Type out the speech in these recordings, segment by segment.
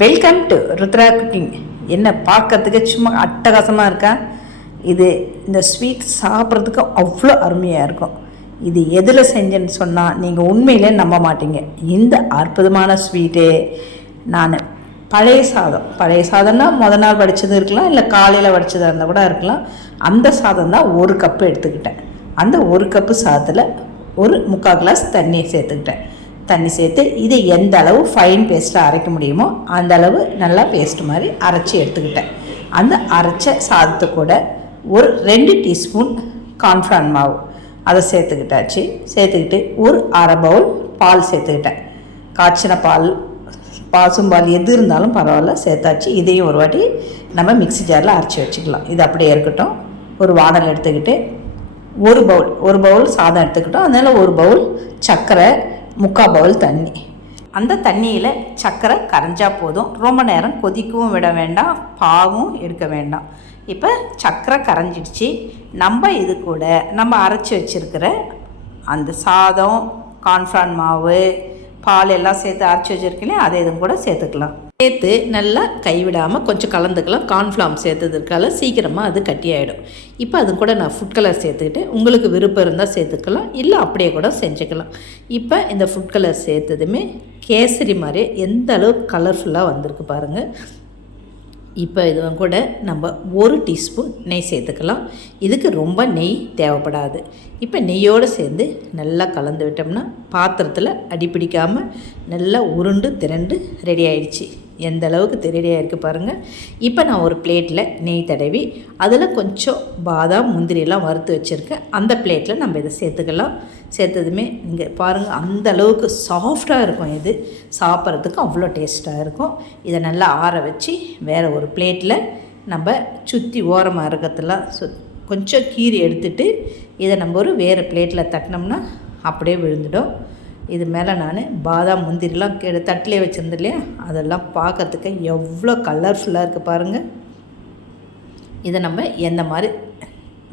Welcome to Rudra cooking. என்ன பார்க்கறதுக்கு சும்மா அட்டகாசமாக இருக்கா? இது இந்த ஸ்வீட் சாப்பிட்றதுக்கு அவ்வளோ அருமையாக இருக்கும். இது எதில் செஞ்சேன்னு சொன்னால் நீங்கள் உண்மையிலே நம்ப மாட்டீங்க. இந்த அற்புதமான ஸ்வீட்டு நான் பழைய சாதம்னா மொதல் நாள் வடித்தது இருக்கலாம், இல்லை காலையில் வடித்ததாக இருந்தால் கூட இருக்கலாம். அந்த சாதம் தான் 1 கப்பு எடுத்துக்கிட்டேன். அந்த 1 கப்பு சாதத்தில் ஒரு 3/4 கிளாஸ் தண்ணியை சேர்த்துக்கிட்டேன். தண்ணி சேர்த்து இதை எந்த அளவு ஃபைன் பேஸ்ட்டாக அரைக்க முடியுமோ அந்த அளவு நல்லா பேஸ்ட் மாதிரி அரைச்சி எடுத்துக்கிட்டேன். அந்த அரைச்ச சாதத்தை கூட ஒரு 2 டீஸ்பூன் கார்ன்ஃப்ளவர் மாவு அதை சேர்த்துக்கிட்டாச்சு. சேர்த்துக்கிட்டு ஒரு அரை பவுல் பால் சேர்த்துக்கிட்டேன். காய்ச்சின பால், பாசும்பால் எது இருந்தாலும் பரவாயில்ல சேர்த்தாச்சு. இதையும் ஒரு வாட்டி நம்ம மிக்ஸி ஜாரில் அரைச்சி வச்சுக்கலாம். இது அப்படியே இருக்கட்டும். ஒரு வானல் எடுத்துக்கிட்டு ஒரு பவுல் சாதம் எடுத்துக்கிட்டோம். அதனால் ஒரு பவுல் சர்க்கரை, 3/4 பவுல் தண்ணி. அந்த தண்ணியில் சர்க்கரை கரைஞ்சா போதும். ரொம்ப நேரம் கொதிக்கவும் விட வேண்டாம், பாகும் எடுக்க வேண்டாம். இப்போ சர்க்கரை கரைஞ்சிடுச்சு. நம்ம இது கூட நம்ம அரைச்சி வச்சுருக்கிற அந்த சாதம், கார்ன்ஃப்ளவர் மாவு, பால் எல்லாம் சேர்த்து அரைச்சி வச்சுருக்கேன், அதை இதுவும் கூட சேர்த்துக்கலாம். சேர்த்து நல்லா கைவிடாமல் கொஞ்சம் கலந்துக்கலாம். கார்ன்ஃப்ளவர் சேர்த்ததுக்கால சீக்கிரமாக அது கட்டி ஆகிடும். இப்போ அது கூட நான் ஃபுட் கலர் சேர்த்துக்கிட்டு, உங்களுக்கு விருப்பம் இருந்தால் சேர்த்துக்கலாம், இல்லை அப்படியே கூட செஞ்சுக்கலாம். இப்போ இந்த ஃபுட் கலர் சேர்த்ததுமே கேசரி மாதிரி எந்த அளவுக்கு கலர்ஃபுல்லாக வந்திருக்கு பாருங்கள். இப்போ இதுவும் கூட நம்ம 1 டீஸ்பூன் நெய் சேர்த்துக்கலாம். இதுக்கு ரொம்ப நெய் தேவைப்படாது. இப்போ நெய்யோடு சேர்ந்து நல்லா கலந்து விட்டோம்னா பாத்திரத்தில் அடிப்பிடிக்காமல் நல்லா உருண்டு திரண்டு ரெடி ஆகிடுச்சு. எந்த அளவுக்கு ரெடி ஆகிருக்கு பாருங்கள். இப்போ நான் ஒரு பிளேட்டில் நெய் தடவி அதில் கொஞ்சம் பாதாம், முந்திரியெல்லாம் வறுத்து வச்சுருக்கேன். அந்த பிளேட்டில் நம்ம இதை சேர்த்துக்கலாம். சேர்த்ததுமே இங்கே பாருங்கள், அந்த அளவுக்கு சாஃப்டாக இருக்கும். இது சாப்பிட்றதுக்கு அவ்வளோ டேஸ்ட்டாக இருக்கும். இதை நல்லா ஆற வச்சு வேறு ஒரு பிளேட்டில் நம்ம சுற்றி ஓரமாக இருக்கிறதுலாம் கொஞ்சம் கீறி எடுத்துகிட்டு இதை நம்ம ஒரு வேறு பிளேட்டில் தட்டினோம்னா அப்படியே விழுந்துடும். இது மேலே நான் பாதாம், முந்திரிலாம் தட்டிலே வச்சுருந்தேன் இல்லையா, அதெல்லாம் பார்க்கறதுக்கு எவ்வளோ கலர்ஃபுல்லாக இருக்குது பாருங்கள். இதை நம்ம எந்த மாதிரி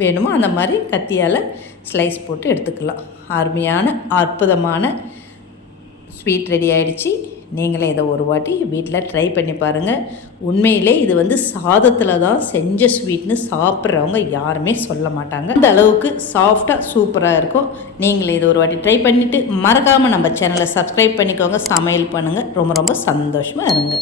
வேணுமோ அந்த மாதிரி கத்தியால் ஸ்லைஸ் போட்டு எடுத்துக்கலாம். அருமையான அற்புதமான ஸ்வீட் ரெடி ஆகிடுச்சு. நீங்களே இதை ஒரு வாட்டி வீட்டில் ட்ரை பண்ணி பாருங்கள். உண்மையிலே இது சாதத்தில் தான் செஞ்ச ஸ்வீட்னு சாப்பிட்றவங்க யாருமே சொல்ல மாட்டாங்க. அந்த அளவுக்கு சாஃப்டாக சூப்பராக இருக்கும். நீங்களே இதை ஒரு வாட்டி ட்ரை பண்ணிவிட்டு மறக்காமல் நம்ம சேனலை சப்ஸ்கிரைப் பண்ணிக்கோங்க. சமையல் பண்ணுங்கள். ரொம்ப ரொம்ப சந்தோஷமாக இருங்க.